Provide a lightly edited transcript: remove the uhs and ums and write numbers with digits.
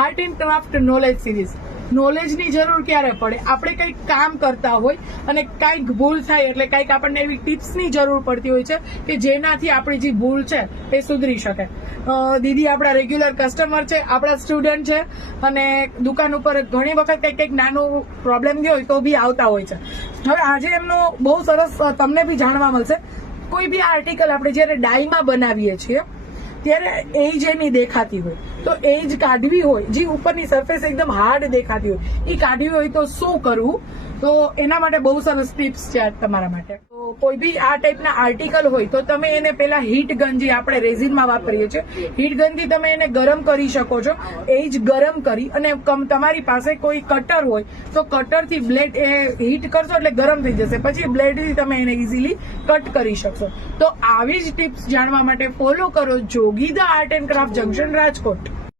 Art and craft knowledge series. નોલેજની જરૂર ક્યારે પડે? આપણે કંઈક કામ કરતા હોય અને કંઈક ભૂલ થાય એટલે કંઈક આપણને એવી ટિપ્સની જરૂર પડતી હોય છે કે જેનાથી આપણી જે ભૂલ છે એ સુધરી શકે. દીદી આપણા રેગ્યુલર કસ્ટમર છે, આપણા સ્ટુડન્ટ છે અને દુકાન ઉપર ઘણી વખત કંઈક નાનું પ્રોબ્લેમ ગયો હોય તો બી આવતા હોય છે. હવે આજે એમનો બહુ સરસ તમને બી જાણવા મળશે. કોઈ બી આર્ટિકલ આપણે જયારે ડાયમાં બનાવીએ છીએ ત્યારે એજ એની દેખાતી હોય, તો એજ કાઢવી હોય, જે ઉપરની સરફેસ એકદમ હાર્ડ દેખાતી હોય, એ કાઢવી હોય તો શું કરવું? તો એના માટે બહુ સરસ ટિપ્સ છે આજ તમારા માટે. તો કોઈ બી આ ટાઈપના આર્ટિકલ હોય તો તમે એને પેલા હીટ ગન, જે આપણે રેઝિનમાં વાપરીએ છીએ, હીટ ગનથી તમે એને ગરમ કરી શકો છો. એજ ગરમ કરી અને તમારી પાસે કોઈ કટર હોય તો કટરથી બ્લેડ એ હીટ કરશો એટલે ગરમ થઈ જશે, પછી બ્લેડથી તમે એને ઇઝીલી કટ કરી શકશો. તો આવી જ ટિપ્સ જાણવા માટે ફોલો કરો Jogi the art and craft junction Rajkot.